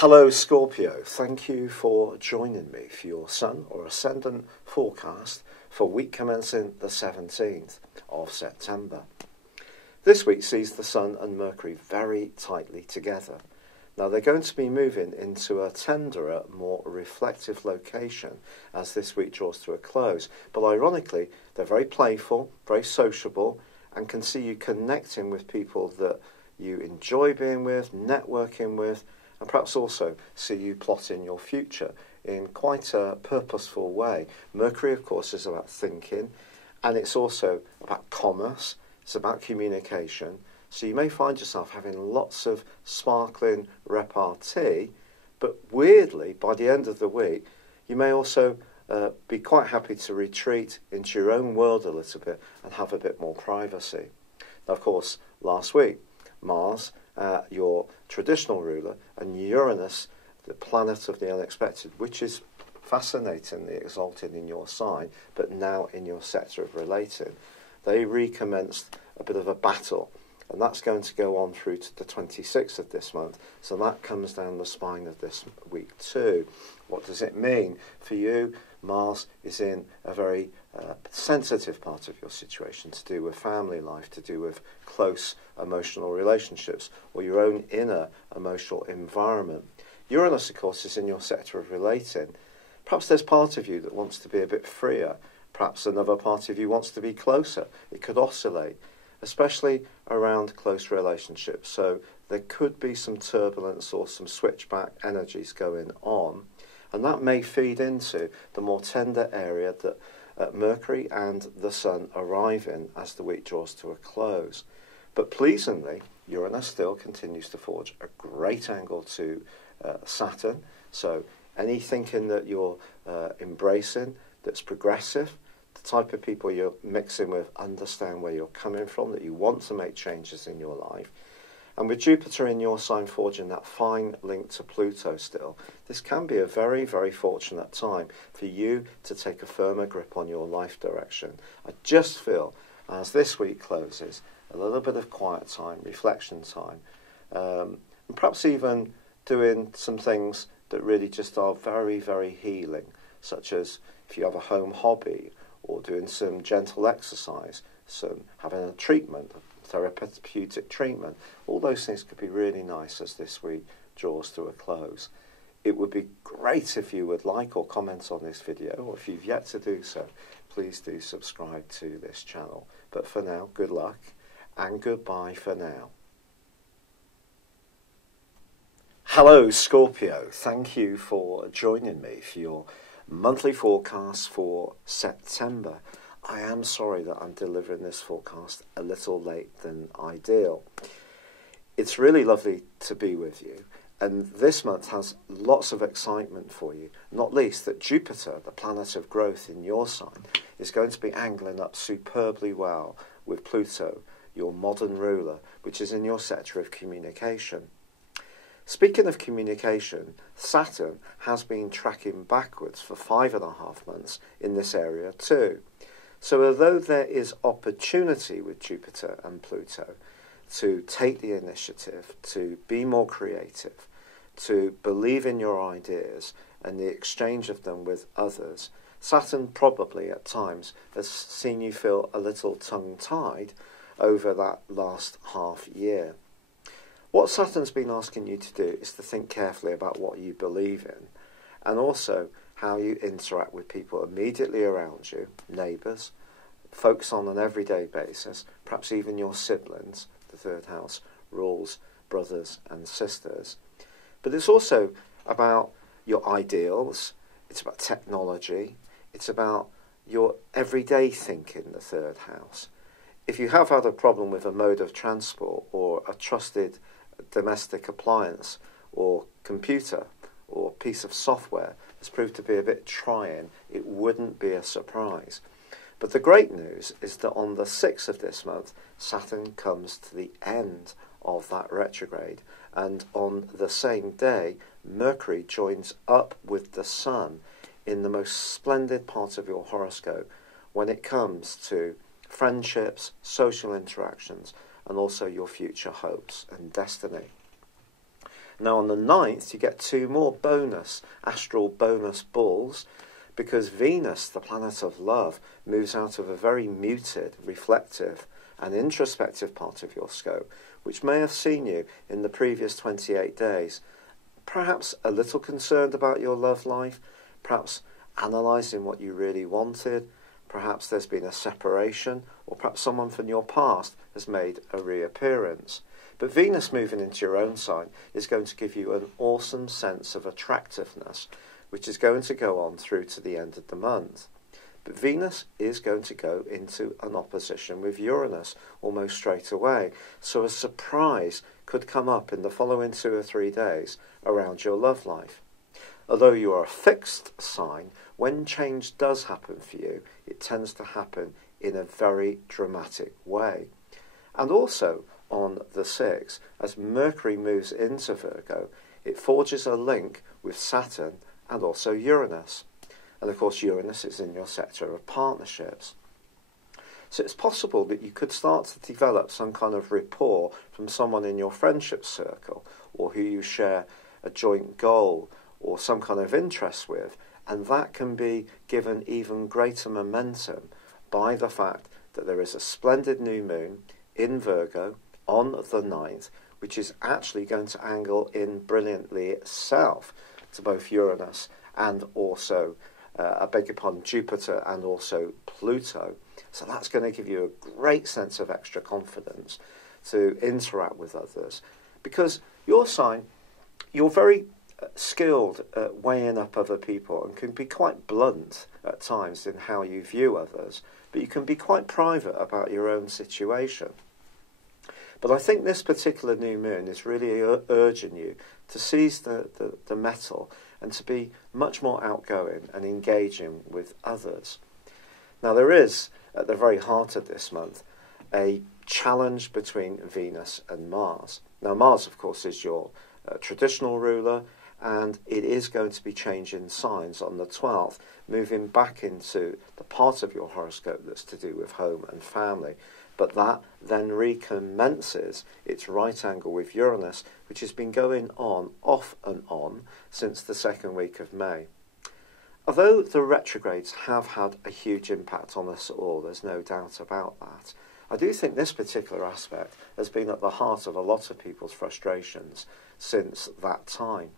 Hello Scorpio, thank you for joining me for your Sun or Ascendant forecast for week commencing the 17th of September. This week sees the Sun and Mercury very tightly together. Now they're going to be moving into a tenderer, more reflective location as this week draws to a close. But ironically, they're very playful, very sociable, and can see you connecting with people that you enjoy being with, networking with, and perhaps also see you plotting your future in quite a purposeful way. Mercury, of course, is about thinking, and it's also about commerce, it's about communication. So you may find yourself having lots of sparkling repartee, but weirdly, by the end of the week, you may also be quite happy to retreat into your own world a little bit and have a bit more privacy. Now, of course, last week, Mars, your traditional ruler, and Uranus, the planet of the unexpected, which is fascinatingly exalted in your sign, but now in your sector of relating, they recommenced a bit of a battle, and that's going to go on through to the 26th of this month, so that comes down the spine of this week too. What does it mean? For you, Mars is in a very sensitive part of your situation, to do with family life, to do with close emotional relationships, or your own inner emotional environment. Uranus, of course, is in your sector of relating. Perhaps there's part of you that wants to be a bit freer. Perhaps another part of you wants to be closer. It could oscillate, especially around close relationships. So there could be some turbulence or some switchback energies going on. And that may feed into the more tender area that Mercury and the Sun arrive in as the week draws to a close. But pleasingly, Uranus still continues to forge a great angle to Saturn. So any thinking that you're embracing that's progressive, the type of people you're mixing with understand where you're coming from, that you want to make changes in your life. And with Jupiter in your sign forging that fine link to Pluto still, this can be a very, very fortunate time for you to take a firmer grip on your life direction. I just feel, as this week closes, a little bit of quiet time, reflection time, and perhaps even doing some things that really just are very, very healing, such as if you have a home hobby, or doing some gentle exercise, some having a treatment, therapeutic treatment. All those things could be really nice as this week draws to a close. It would be great if you would like or comment on this video, or if you've yet to do so, please do subscribe to this channel. But for now, good luck and goodbye for now. Hello Scorpio, thank you for joining me for your monthly forecast for September. I am sorry that I'm delivering this forecast a little late than ideal. It's really lovely to be with you, and this month has lots of excitement for you, not least that Jupiter, the planet of growth in your sign, is going to be angling up superbly well with Pluto, your modern ruler, which is in your sector of communication. Speaking of communication, Saturn has been tracking backwards for 5.5 months in this area too. So although there is opportunity with Jupiter and Pluto to take the initiative, to be more creative, to believe in your ideas and the exchange of them with others, Saturn probably at times has seen you feel a little tongue-tied over that last half year. What Saturn's been asking you to do is to think carefully about what you believe in, and also how you interact with people immediately around you, neighbours, folks on an everyday basis, perhaps even your siblings. The third house rules brothers and sisters. But it's also about your ideals, it's about technology, it's about your everyday thinking, the third house. If you have had a problem with a mode of transport or a trusted domestic appliance or computer or piece of software has proved to be a bit trying, it wouldn't be a surprise. But the great news is that on the 6th of this month, Saturn comes to the end of that retrograde, and on the same day, Mercury joins up with the Sun in the most splendid part of your horoscope when it comes to friendships, social interactions, and also your future hopes and destiny. Now on the 9th, you get 2 more bonus, astral bonus balls, because Venus, the planet of love, moves out of a very muted, reflective and introspective part of your scope, which may have seen you in the previous 28 days, perhaps a little concerned about your love life, perhaps analysing what you really wanted, perhaps there's been a separation, or perhaps someone from your past has made a reappearance. But Venus moving into your own sign is going to give you an awesome sense of attractiveness, which is going to go on through to the end of the month. But Venus is going to go into an opposition with Uranus almost straight away. So a surprise could come up in the following 2 or 3 days around your love life. Although you are a fixed sign, when change does happen for you, it tends to happen in a very dramatic way. And also on the 6th, as Mercury moves into Virgo, it forges a link with Saturn and also Uranus. And of course Uranus is in your sector of partnerships. So it's possible that you could start to develop some kind of rapport from someone in your friendship circle, or who you share a joint goal or some kind of interest with, and that can be given even greater momentum by the fact that there is a splendid new moon in Virgo on the 9th, which is actually going to angle in brilliantly itself to both Uranus and also, Jupiter and also Pluto. So that's going to give you a great sense of extra confidence to interact with others, because your sign, you're very skilled at weighing up other people and can be quite blunt at times in how you view others, but you can be quite private about your own situation. But I think this particular new moon is really urging you to seize the mettle and to be much more outgoing and engaging with others. Now there is, at the very heart of this month, a challenge between Venus and Mars. Now Mars, of course, is your traditional ruler, and it is going to be changing signs on the 12th, moving back into the part of your horoscope that's to do with home and family. But that then recommences its right angle with Uranus, which has been going on, off and on, since the 2nd week of May. Although the retrogrades have had a huge impact on us all, there's no doubt about that, I do think this particular aspect has been at the heart of a lot of people's frustrations since that time.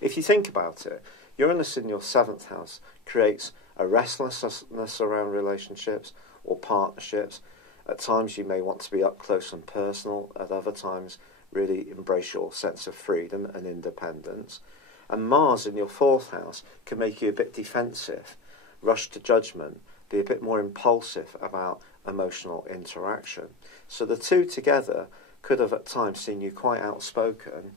If you think about it, Uranus in your 7th house creates a restlessness around relationships or partnerships. At times you may want to be up close and personal, at other times really embrace your sense of freedom and independence. And Mars in your 4th house can make you a bit defensive, rush to judgment, be a bit more impulsive about emotional interaction. So the two together could have at times seen you quite outspoken,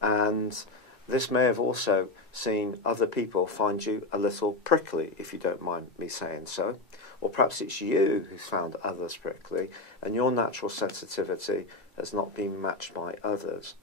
and this may have also seen other people find you a little prickly, if you don't mind me saying so. Or perhaps it's you who's found others prickly, and your natural sensitivity has not been matched by others.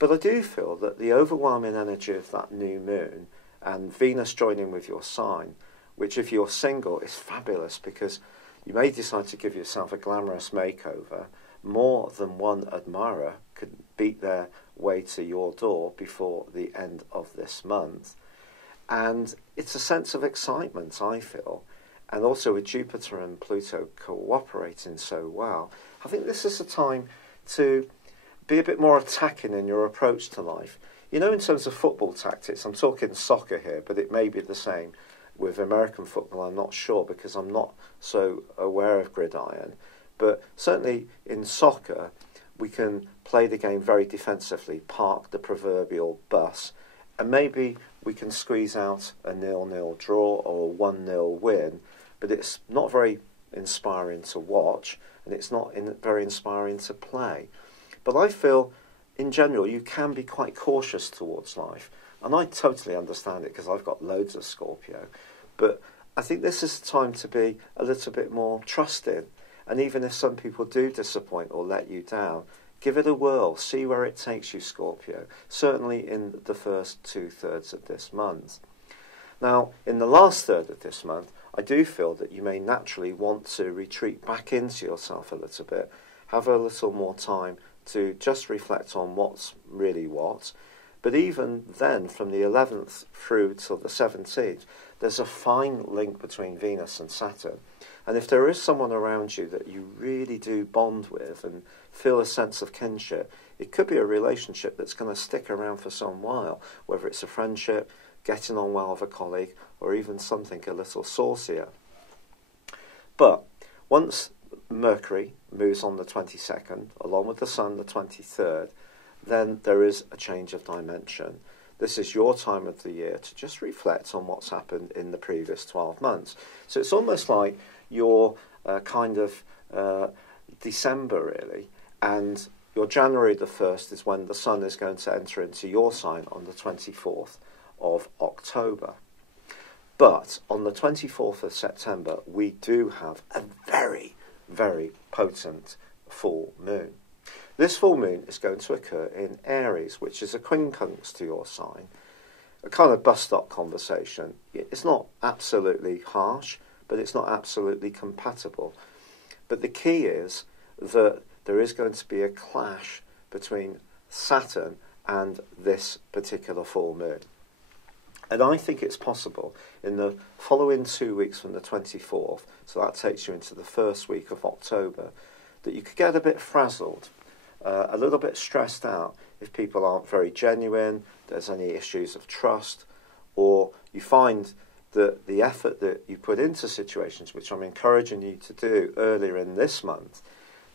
But I do feel that the overwhelming energy of that new moon and Venus joining with your sign, which if you're single is fabulous, because you may decide to give yourself a glamorous makeover. More than one admirer could beat their way to your door before the end of this month. And it's a sense of excitement, I feel. And also with Jupiter and Pluto cooperating so well, I think this is a time to be a bit more attacking in your approach to life. You know, in terms of football tactics, I'm talking soccer here, but it may be the same with American football. I'm not sure, because I'm not so aware of gridiron. But certainly in soccer, we can play the game very defensively, park the proverbial bus, and maybe we can squeeze out a 0-0 draw or a 1-0 win, but it's not very inspiring to watch, and it's not very inspiring to play. But I feel, in general, you can be quite cautious towards life, and I totally understand it because I've got loads of Scorpio, but I think this is the time to be a little bit more trusting. And even if some people do disappoint or let you down, give it a whirl, see where it takes you, Scorpio, certainly in the first 2/3 of this month. Now, in the last third of this month, I do feel that you may naturally want to retreat back into yourself a little bit, have a little more time to just reflect on what's really what. But even then, from the 11th through till the 17th, there's a fine link between Venus and Saturn. And if there is someone around you that you really do bond with and feel a sense of kinship, it could be a relationship that's going to stick around for some while, whether it's a friendship, getting on well with a colleague, or even something a little saucier. But once Mercury moves on the 22nd, along with the Sun the 23rd, then there is a change of dimension. This is your time of the year to just reflect on what's happened in the previous 12 months. So it's almost like your December, really, and your January the 1st is when the Sun is going to enter into your sign on the 24th of October. But on the 24th of September, we do have a very, very potent full moon. This full moon is going to occur in Aries, which is a quincunx to your sign. A kind of bus stop conversation. It's not absolutely harsh, but it's not absolutely compatible. But the key is that there is going to be a clash between Saturn and this particular full moon. And I think it's possible in the following 2 weeks from the 24th, so that takes you into the first week of October, that you could get a bit frazzled, a little bit stressed out if people aren't very genuine, there's any issues of trust, or you find that the effort that you put into situations, which I'm encouraging you to do earlier in this month,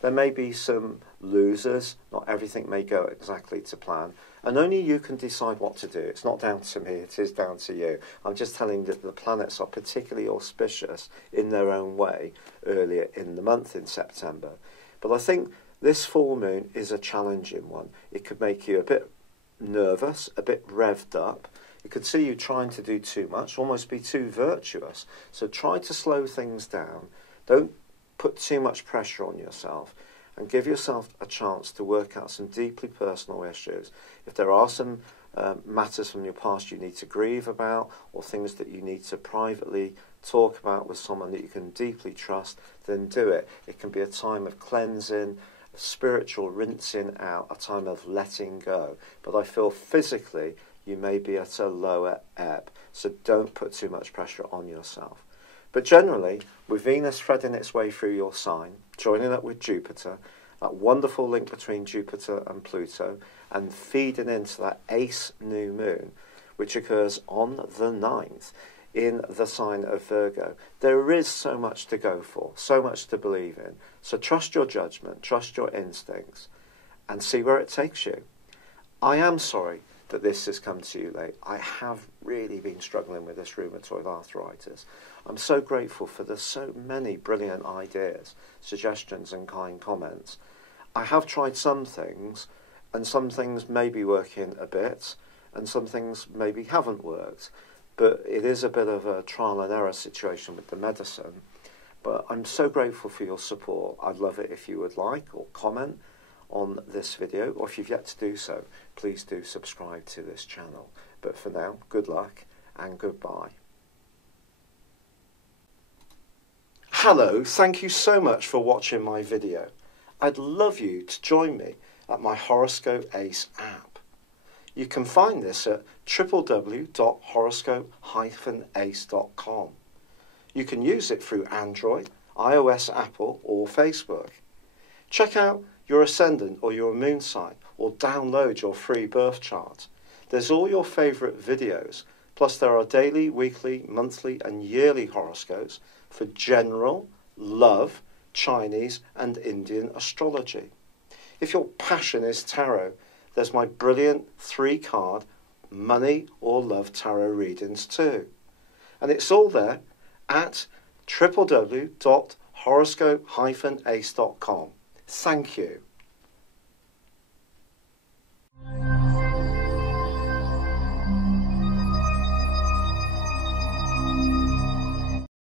there may be some losers, not everything may go exactly to plan, and only you can decide what to do. It's not down to me, it is down to you. I'm just telling you that the planets are particularly auspicious in their own way earlier in the month in September. But I think this full moon is a challenging one. It could make you a bit nervous, a bit revved up. It could see you trying to do too much, almost be too virtuous. So try to slow things down. Don't put too much pressure on yourself, and give yourself a chance to work out some deeply personal issues. If there are some matters from your past you need to grieve about, or things that you need to privately talk about with someone that you can deeply trust, then do it. It can be a time of cleansing, spiritual rinsing out, a time of letting go. But I feel physically you may be at a lower ebb, so don't put too much pressure on yourself. But generally, with Venus threading its way through your sign, joining up with Jupiter, that wonderful link between Jupiter and Pluto, and feeding into that ace new moon, which occurs on the 9th in the sign of Virgo, there is so much to go for, so much to believe in. So trust your judgment, trust your instincts, and see where it takes you. I am sorry that this has come to you late. I have really been struggling with this rheumatoid arthritis. I'm so grateful for the so many brilliant ideas, suggestions and kind comments. I have tried some things, and some things may be working a bit, and some things maybe haven't worked. But it is a bit of a trial and error situation with the medicine. But I'm so grateful for your support. I'd love it if you would like or comment on this video, or if you've yet to do so, please do subscribe to this channel. But for now, good luck and goodbye. Hello, thank you so much for watching my video. I'd love you to join me at my Horoscope Ace app. You can find this at www.horoscope-ace.com. You can use it through Android, iOS, Apple or Facebook. Check out your ascendant or your moon sign, or download your free birth chart. There's all your favourite videos, plus there are daily, weekly, monthly and yearly horoscopes for general, love, Chinese and Indian astrology. If your passion is tarot, there's my brilliant 3-card money or love tarot readings too. And it's all there at www.horoscope-ace.com. Thank you.